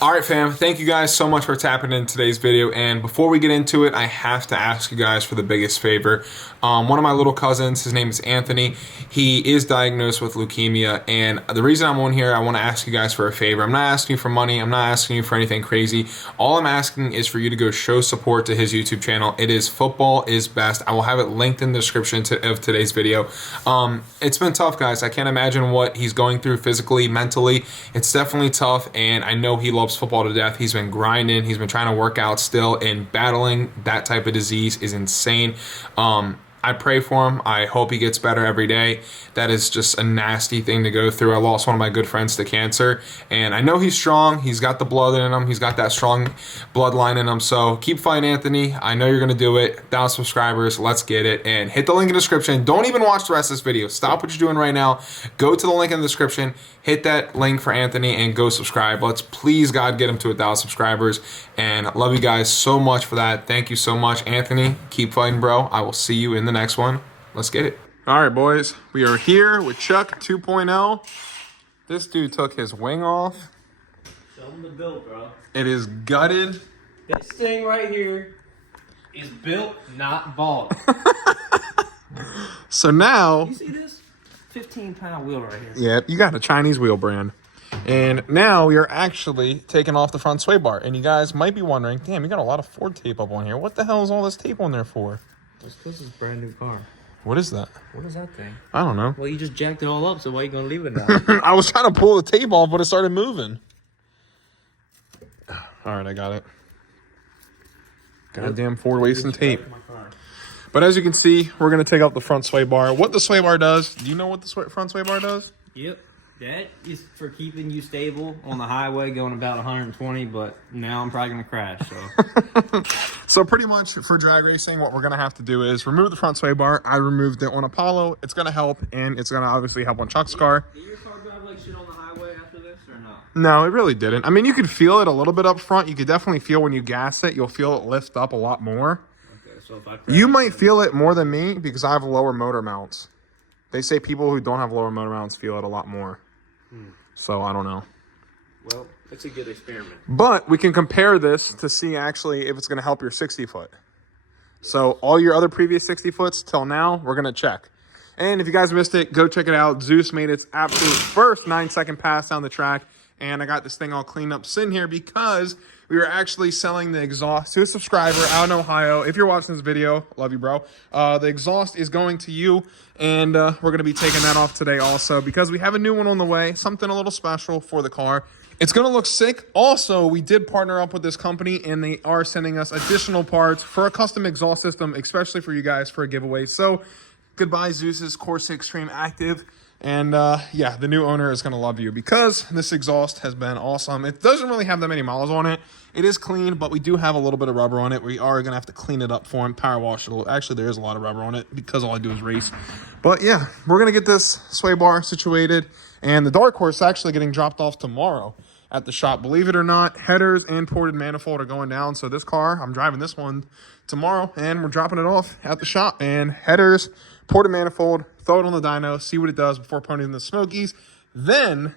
All right, fam. Thank you guys so much for tapping in today's video. And before we get into it, I have to ask you guys for the biggest favor. One of my little cousins, his name is Anthony. He is diagnosed with leukemia. And the reason I'm on here, I want to ask you guys for a favor. I'm not asking you for money. I'm not asking you for anything crazy. All I'm asking is for you to go show support to his YouTube channel. It is Football is Best. I will have it linked in the description of today's video. It's been tough, guys. I can't imagine what he's going through physically, mentally. It's definitely tough. And I know he loves football to death. He's been grinding. He's been trying to work out still, and battling that type of disease is insane. I pray for him. I hope he gets better every day. That is just a nasty thing to go through. I lost one of my good friends to cancer, and I know he's strong. He's got the blood in him. He's got that strong bloodline in him. So keep fighting, Anthony. I know you're going to do it. 1,000 subscribers. Let's get it. And hit the link in the description. Don't even watch the rest of this video. Stop what you're doing right now. Go to the link in the description. Hit that link for Anthony and go subscribe. Let's please, God, get him to 1,000 subscribers. And I love you guys so much for that. Thank you so much, Anthony. Keep fighting, bro. I will see you in the next one. Let's get it. All right, boys. We are here with Chuck 2.0. This dude took his wing off. Show him the build, bro. It is gutted. This thing right here is built, not bought. So now... You see this? 15-pound wheel right here. Yeah, you got a Chinese wheel brand. And now we are actually taking off the front sway bar. And you guys might be wondering, damn, you got a lot of Ford tape up on here. What the hell is all this tape on there for? That's because it's a brand new car. What is that? What is that thing? I don't know. Well, you just jacked it all up, so why are you going to leave it now? I was trying to pull the tape off, but it started moving. All right, I got it. Goddamn Ford wasting tape. But as you can see, we're going to take out the front sway bar. What the sway bar does, do you know what the front sway bar does? Yep. That is for keeping you stable on the highway going about 120, but now I'm probably going to crash. So. So pretty much for drag racing, what we're going to have to do is remove the front sway bar. I removed it on Apollo. It's going to help, and it's going to obviously help on Chuck's car. Did your car drive like shit on the highway after this or not? No, it really didn't. I mean, you could feel it a little bit up front. You could definitely feel when you gas it. You'll feel it lift up a lot more. Okay, so if I You might feel it more than me because I have lower motor mounts. They say people who don't have lower motor mounts feel it a lot more. So I don't know. Well, it's a good experiment. But we can compare this to see actually if it's going to help your 60 foot. So all your other previous 60 foots till now, we're going to check. And if you guys missed it, go check it out. Zeus made its absolute first 9-second pass down the track. And I got this thing all cleaned up sitting here because we were actually selling the exhaust to a subscriber out in Ohio. If you're watching this video, love you, bro. The exhaust is going to you, and we're going to be taking that off today also because we have a new one on the way, something a little special for the car. It's going to look sick. Also, we did partner up with this company, and they are sending us additional parts for a custom exhaust system, especially for you guys for a giveaway. So, goodbye, Zeus's Corsa Extreme Active. And yeah, the new owner is going to love you because this exhaust has been awesome. It doesn't really have that many miles on it. It is clean, but we do have a little bit of rubber on it. We are going to have to clean it up for him, power wash it. Actually, there is a lot of rubber on it because all I do is race. But yeah, we're going to get this sway bar situated. And the dark horse is actually getting dropped off tomorrow at the shop. Believe it or not, headers and ported manifold are going down. So this car, I'm driving this one tomorrow, and we're dropping it off at the shop. And headers, ported manifold, throw it on the dyno, see what it does before putting it in the Smokies. Then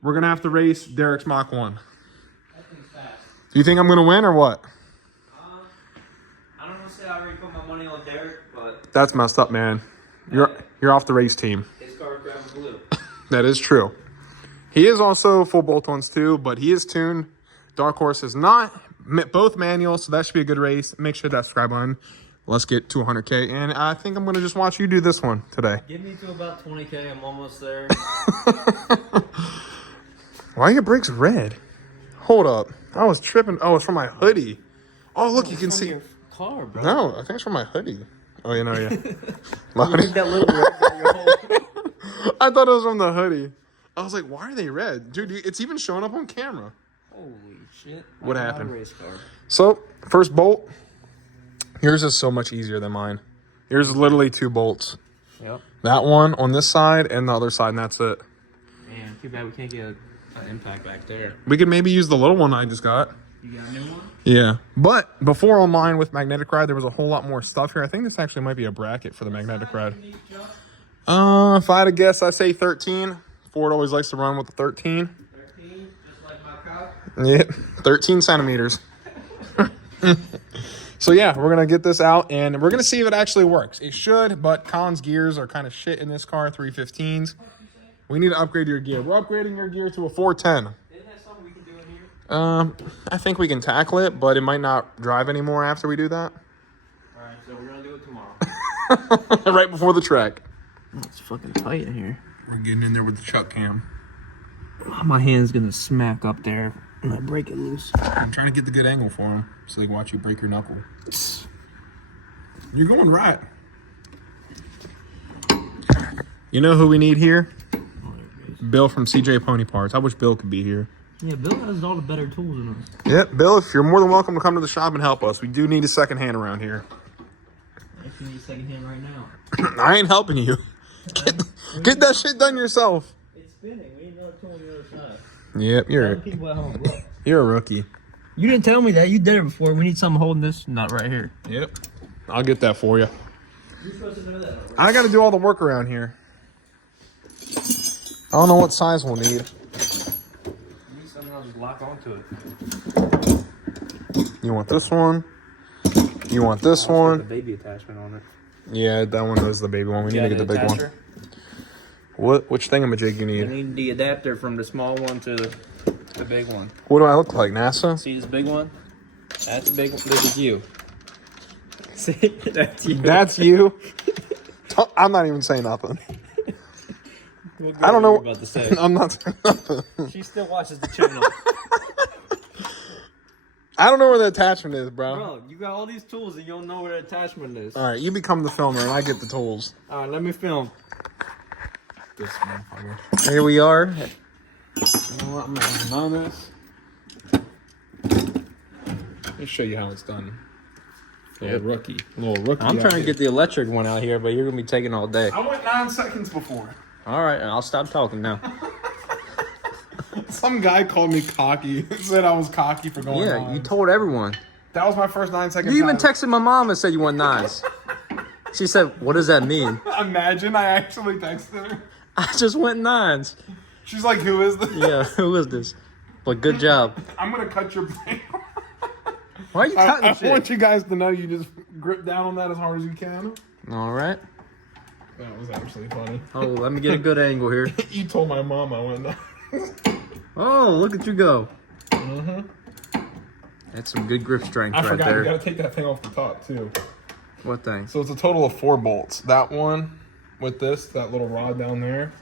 we're going to have to race Derek's Mach 1. That thing's fast. Do you think I'm going to win or what? I don't want to say I already put my money on Derek, but... That's messed up, man. You're off the race team. His car's driving blue. That is true. He is also full bolt-ons too, but he is tuned. Dark Horse is not. Both manual, so that should be a good race. Make sure that subscribe button. Let's get to 100K, and I think I'm going to just watch you do this one today. Get me to about 20K. I'm almost there. Why are your brakes red? Hold up. I was tripping. Oh, it's from my hoodie. Oh, look, you can see. Your car, bro. No, I think it's from my hoodie. Oh, you know, yeah. You need that little red on your whole... I thought it was from the hoodie. I was like, why are they red? Dude, it's even showing up on camera. Holy shit. What happened? Race car. So, first bolt. Yours is so much easier than mine. Yours is literally 2 bolts. Yep. That one on this side and the other side, and that's it. Man, too bad we can't get an impact back there. We could maybe use the little one I just got. You got a new one? Yeah. But before on mine with magnetic ride, there was a whole lot more stuff here. I think this actually might be a bracket for the magnetic ride. If I had to guess, I'd say 13. Ford always likes to run with the 13. 13, just like my couch. Yep, 13 centimeters. So yeah, we're gonna get this out and we're gonna see if it actually works. It should, but Colin's gears are kind of shit in this car, 315s. We need to upgrade your gear. We're upgrading your gear to a 410. Isn't that something we can do in here? I think we can tackle it, but it might not drive anymore after we do that. Alright, so we're gonna do it tomorrow. Right before the track. It's fucking tight in here. We're getting in there with the chuck cam. My hand's gonna smack up there and I break it loose. I'm trying to get the good angle for him so they can watch you break your knuckle. You're going right. You know who we need here? Bill from CJ Pony Parts. I wish Bill could be here. Yeah, Bill has all the better tools than us. Yep, Bill, if you're more than welcome to come to the shop and help us. We do need a second hand around here. If you need a second hand right now. I ain't helping you. Get that shit done yourself. It's spinning. We need another tool on the other side. Yep, Tell people at home. Look. you're a rookie. You didn't tell me that. You did it before. We need something holding this nut right here. Yep, I'll get that for you. You're supposed to know that already. I got to do all the work around here. I don't know what size we'll need. You need something else to lock onto it. You want this one? You want this one? The baby attachment on it. Yeah, that one is the baby one. We need to get the big one. Which thingamajig you I need? need the adapter from the small one to the big one. What do I look like, NASA? See this big one? That's the big one. This is you. See? That's you. That's you? I'm not even saying nothing. I don't know. What you're about to say. I'm not saying nothing. She still watches the channel. I don't know where the attachment is, bro. Bro, you got all these tools and you don't know where the attachment is. All right, you become the filmer and I get the tools. All right, let me film. This motherfucker. Here we are. You know what? I'm gonna know this. Let me show you how it's done. Little rookie. I'm trying to get the electric one out here, but you're gonna be taking all day. I went 9 seconds before. All right, I'll stop talking now. Some guy called me cocky. Said I was cocky for going. Yeah, nines. you told everyone. That was my first 9 seconds. You even texted my mom and said you won nines. She said, "What does that mean?" Imagine I actually texted her. I just went nines. She's like, "Who is this?" Yeah, who is this? But good job. I'm gonna cut your brain. Why are you cutting I shit? want you guys to know you just grip down on that as hard as you can. All right. That was actually funny. Oh, let me get a good angle here. You told my mom I went nines. Oh, look at you go. Mm-hmm. That's some good grip strength I right forgot there. you gotta take that thing off the top too. What thing? So it's a total of 4 bolts. That one with this, that little rod down there.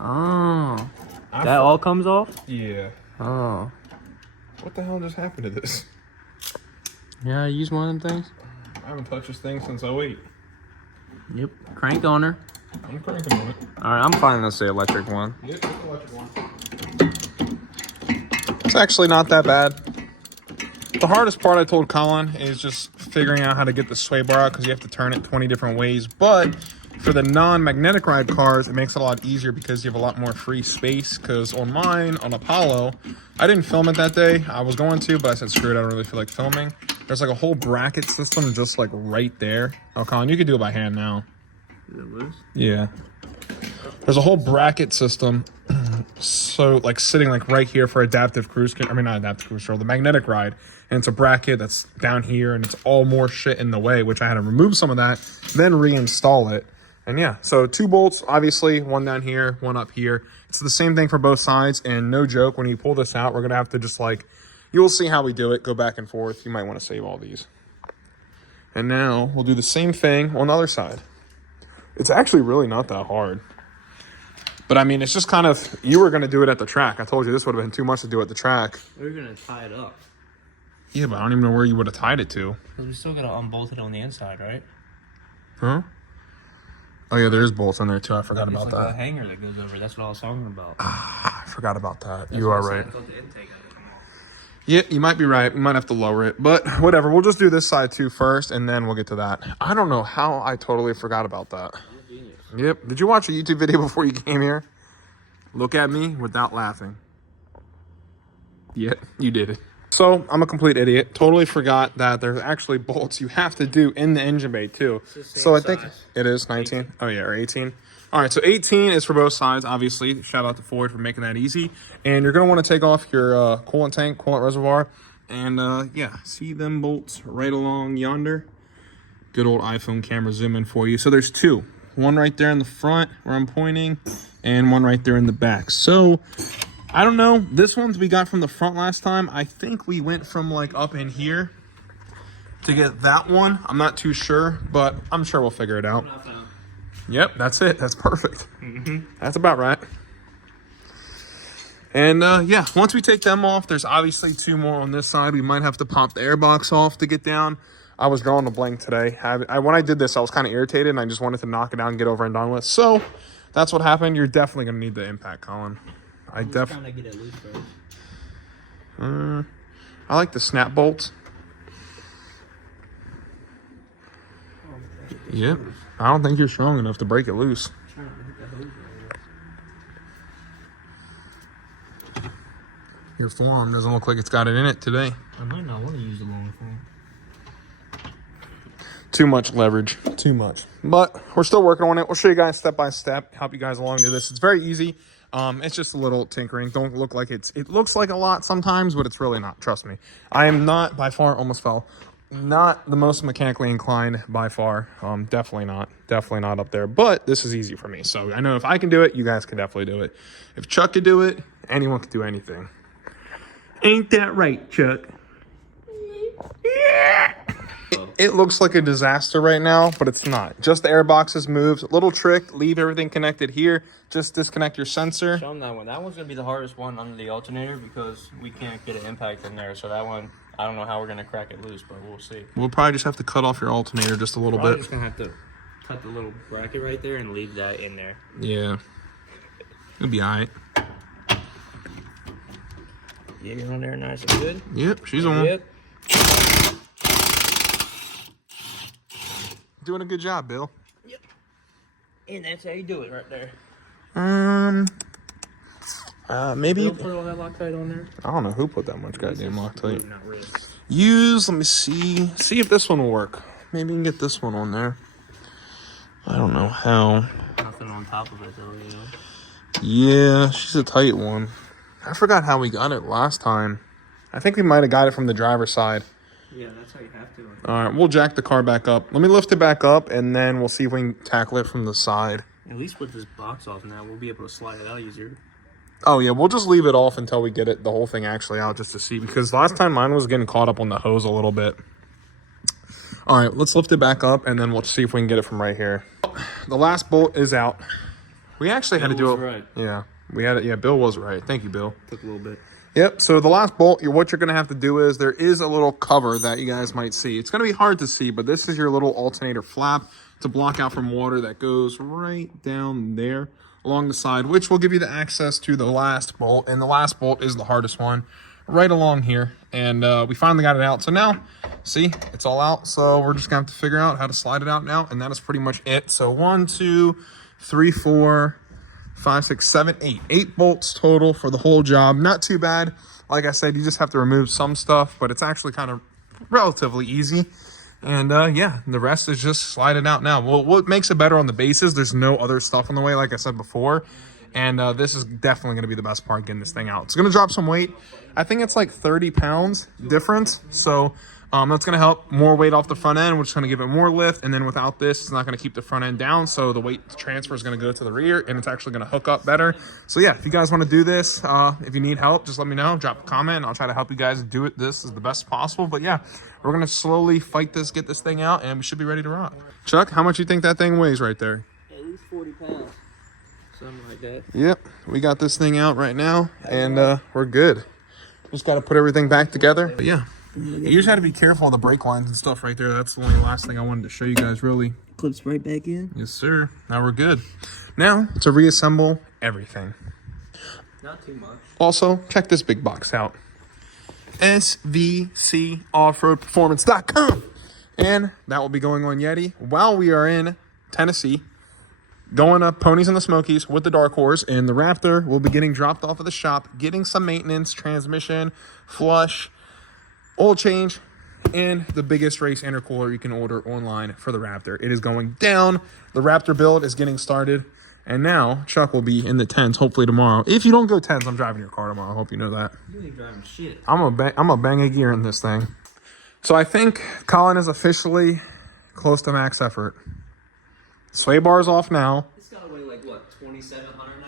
Oh. That all comes off? Yeah. Oh. What the hell just happened to this? Yeah, I use one of them things. I haven't touched this thing since 08. Yep. Crank on her. I'm cranking on it. All right, I'm finding us the electric one. Yep, it's the electric one. It's actually not that bad. The hardest part, I told Colin, is just figuring out how to get the sway bar out because you have to turn it 20 different ways. But for the non-magnetic ride cars, it makes it a lot easier because you have a lot more free space. Because on mine, on Apollo, I didn't film it that day. I was going to, but I said, screw it, I don't really feel like filming. There's like a whole bracket system just like right there. Oh, Colin, you can do it by hand now. Is it loose? Yeah. There's a whole bracket system. So like sitting like right here for adaptive cruise control. I mean, not adaptive cruise control, the magnetic ride. And it's a bracket that's down here and it's all more shit in the way, which I had to remove some of that, then reinstall it. And yeah, so 2 bolts, obviously, one down here, one up here. It's the same thing for both sides. And no joke, when you pull this out, we're going to have to just like, you'll see how we do it, go back and forth. You might want to save all these. And now we'll do the same thing on the other side. It's actually really not that hard. But I mean, it's just kind of, you were going to do it at the track. I told you this would have been too much to do at the track. We're going to tie it up. Yeah, but I don't even know where you would have tied it to. Because we still got to unbolt it on the inside, right? Huh? Oh yeah, there's bolts on there too. I forgot about It's like a that. hanger that goes over. That's what I was talking about. I forgot about that. You are right. Yeah, you might be right. We might have to lower it. But whatever. We'll just do this side too first, and then we'll get to that. I don't know how I totally forgot about that. Yep. Did you watch a YouTube video before you came here? Look at me without laughing. Yep, you did it. So I'm a complete idiot. Totally forgot that there's actually bolts you have to do in the engine bay too. So I think it is 19. 18. Oh yeah, or 18. All right, so 18 is for both sides, obviously. Shout out to Ford for making that easy. And you're going to want to take off your coolant tank, coolant reservoir. And yeah, see them bolts right along yonder? Good old iPhone camera zoom in for you. So there's two. One right there in the front where I'm pointing, and one right there in the back. So I don't know. This one's we got from the front last time. I think we went from like up in here to get that one. I'm not too sure, but I'm sure we'll figure it out. Yep, that's it. That's perfect. That's about right. And yeah, once we take them off, there's obviously two more on this side. We might have to pop the airbox off to get down. I was drawing a blank today. When I did this, I was kind of irritated, and I just wanted to knock it down and get over and done with. So that's what happened. You're definitely going to need the impact column. I definitely get it loose first. I like the snap bolts. Yep. I don't think you're strong enough to break it loose. Your forearm doesn't look like it's got it in it today. I might not want to use the long forearm. Too much leverage. Too much. But we're still working on it. We'll show you guys step by step, help you guys along to this. It's very easy. It's just a little tinkering. Don't look like it looks like a lot sometimes, but it's really not. Trust me. I am not, by far, almost fell. Not the most mechanically inclined by far. Definitely not. Definitely not up there. But this is easy for me. So I know if I can do it, you guys can definitely do it. If Chuck could do it, anyone could do anything. Ain't that right, Chuck? Yeah. It looks like a disaster right now, but it's not. Just the airboxes moved. Little trick, leave everything connected here. Just disconnect your sensor. Show them that one. That one's going to be the hardest one under the alternator because we can't get an impact in there. So that one, I don't know how we're going to crack it loose, but we'll see. We'll probably just have to cut off your alternator just a little bit. Just going to have to cut the little bracket right there and leave that in there. Yeah. It'll be all right. Yeah, you're on there nice and good. Yep, she's on. Yep. Doing a good job, Bill. Yep. And that's how you do it right there. Maybe. You put all that Loctite on there? I don't know who put that much goddamn Loctite. Not really. Use, let me see. See if this one will work. Maybe we can get this one on there. I don't know how. Nothing on top of it though, you know? Yeah, she's a tight one. I forgot how we got it last time. I think we might have got it from the driver's side. Yeah, that's how you have to. All right, we'll jack the car back up. Let me lift it back up, and then we'll see if we can tackle it from the side. At least with this box off now, we'll be able to slide it out easier. Oh, yeah, we'll just leave it off until we get the whole thing actually out just to see. Because last time mine was getting caught up on the hose a little bit. All right, let's lift it back up, and then we'll see if we can get it from right here. The last bolt is out. We actually had to do it. Right. Yeah, we had it. Yeah, Bill was right. Thank you, Bill. Took a little bit. Yep, so the last bolt, what you're going to have to do is there is a little cover that you guys might see. It's going to be hard to see, but this is your little alternator flap to block out from water that goes right down there along the side, which will give you the access to the last bolt. And the last bolt is the hardest one right along here. And we finally got it out. So now, see, it's all out. So we're just going to have to figure out how to slide it out now. And that is pretty much it. So 1, 2, 3, 4... 5, 6, 7, 8. 8 bolts total for the whole job. Not too bad. Like I said, you just have to remove some stuff, but it's actually kind of relatively easy. And yeah, the rest is just slide it out now. Well, what makes it better on the bases, there's no other stuff in the way, like I said before. And this is definitely going to be the best part, getting this thing out. It's going to drop some weight. I think it's like 30 pounds difference. So that's going to help more weight off the front end, which is going to give it more lift. And then without this, it's not going to keep the front end down. So the weight transfer is going to go to the rear, and it's actually going to hook up better. So yeah, if you guys want to do this, if you need help, just let me know. Drop a comment. I'll try to help you guys do it. This is the best possible. But yeah, we're going to slowly fight this, get this thing out, and we should be ready to rock. Chuck, how much do you think that thing weighs right there? At least 40 pounds. Something like that. Yep, we got this thing out right now, and we're good. Just got to put everything back together. But yeah, you just got to be careful of the brake lines and stuff right there. That's the only last thing I wanted to show you guys, really. Clips right back in. Yes, sir. Now we're good. Now to reassemble everything. Not too much. Also, check this big box out. svcoffroadperformance.com. And that will be going on Yeti while we are in Tennessee. Going up Ponies in the Smokies with the Dark Horse, and the Raptor will be getting dropped off of the shop, getting some maintenance, transmission, flush, oil change, and the biggest race intercooler you can order online for the Raptor. It is going down. The Raptor build is getting started. And now Chuck will be in the tents hopefully tomorrow. If you don't go tents, I'm driving your car tomorrow. I hope you know that. You ain't driving shit. I'm a bang a gear in this thing. So I think Colin is officially close to max effort. Sway bar's off now. It's gotta weigh like what, 2,700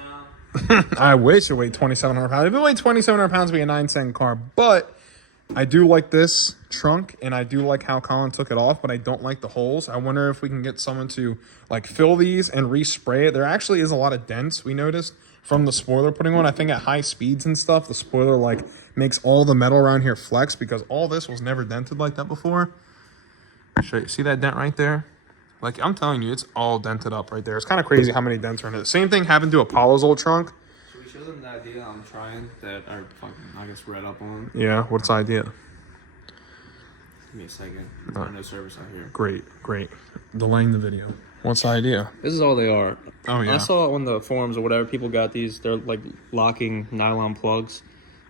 now? I wish it weighed 2,700 pounds. If it weighed 2,700 pounds, it'd be a 9-cent car. But I do like this trunk, and I do like how Colin took it off, but I don't like the holes. I wonder if we can get someone to like fill these and respray it. There actually is a lot of dents, we noticed, from the spoiler putting on. I think at high speeds and stuff, the spoiler like makes all the metal around here flex, because all this was never dented like that before. Show you, see that dent right there? Like, I'm telling you, it's all dented up right there. It's kind of crazy how many dents are in it. Same thing happened to Apollo's old trunk. Should we show them the idea I'm trying that are fucking, I guess, read up on? Yeah, what's the idea? Give me a second. There's no service out here. Great. Delaying the video. What's the idea? This is all they are. Oh, yeah. I saw on the forums or whatever, people got these. They're like locking nylon plugs.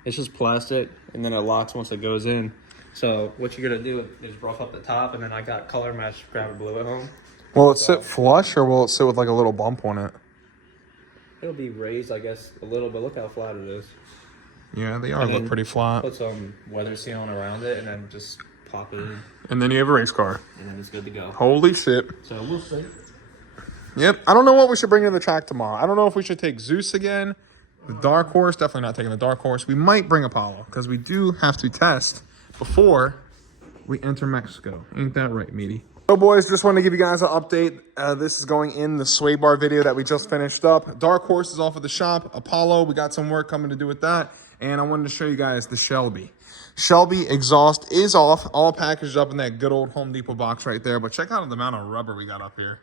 It's just plastic, and then it locks once it goes in. So what you're gonna do is rough up the top, and then I got color match grabber blue at home. Will it sit flush, or will it sit with like a little bump on it? It'll be raised, I guess, a little bit. Look how flat it is. Yeah, they are look pretty flat. Put some weather sealing around it, and then just pop it in, And then you have a race car. and then it's good to go. Holy shit. So we'll see. Yep. I don't know what we should bring to the track tomorrow. I don't know if we should take Zeus again. The Dark Horse. Definitely not taking the Dark Horse. We might bring Apollo, because we do have to test before we enter Mexico. Ain't that right, meaty? So, boys, just wanted to give you guys an update. This is going in the sway bar video that we just finished up. Dark Horse is off at the shop. Apollo, we got some work coming to do with that. And I wanted to show you guys the Shelby. Shelby exhaust is off, all packaged up in that good old Home Depot box right there. But check out the amount of rubber we got up here.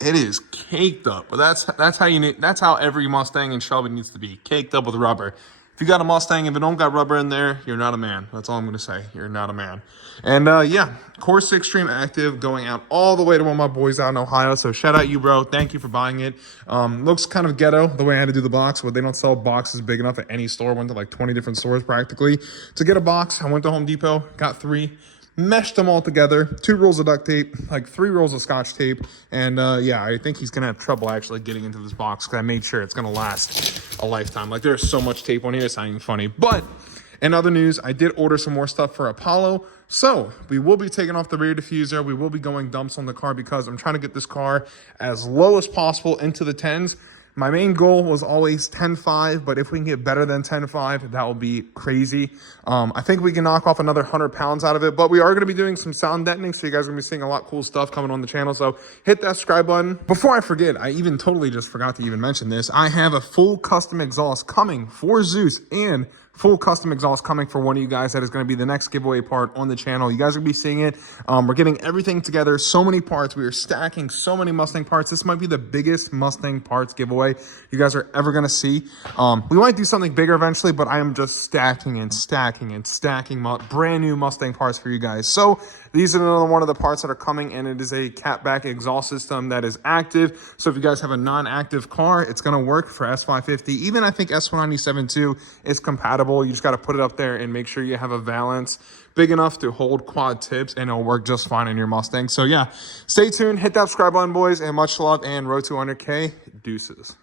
It is caked up, but that's how you need. That's how every Mustang and Shelby needs to be, caked up with rubber. If you got a Mustang, if it don't got rubber in there, you're not a man. That's all I'm gonna say. You're not a man. And yeah, Course Extreme Active going out all the way to one of my boys out in Ohio. So shout out you, bro. Thank you for buying it. Looks kind of ghetto the way I had to do the box, but they don't sell boxes big enough at any store. Went to like 20 different stores practically to get a box. I went to Home Depot, got 3. Meshed them all together, 2 rolls of duct tape, like 3 rolls of Scotch tape, and yeah, I think he's gonna have trouble actually getting into this box, because I made sure it's gonna last a lifetime. Like, there's so much tape on here, it's not even funny. But in other news, I did order some more stuff for Apollo, so we will be taking off the rear diffuser. We will be going dumps on the car, because I'm trying to get this car as low as possible into the 10s. My main goal was always 10.5, but if we can get better than 10.5, that will be crazy. I think we can knock off another 100 pounds out of it, but we are going to be doing some sound deadening, so you guys are going to be seeing a lot of cool stuff coming on the channel, so hit that subscribe button. Before I forget, I even totally just forgot to even mention this. I have a full custom exhaust coming for Zeus, and full custom exhaust coming for one of you guys. That is going to be the next giveaway part on the channel. You guys are going to be seeing it. We're getting everything together. So many parts. We are stacking so many Mustang parts. This might be the biggest Mustang parts giveaway you guys are ever going to see. We might do something bigger eventually, but I am just stacking and stacking and stacking brand new Mustang parts for you guys. So these are another one of the parts that are coming, and it is a catback exhaust system that is active. So if you guys have a non-active car, it's going to work for S550. Even I think S197 too is compatible. You just got to put it up there and make sure you have a valance big enough to hold quad tips, and it'll work just fine in your Mustang. So yeah, stay tuned, hit that subscribe button, boys, and much love, and road to 100K. Deuces.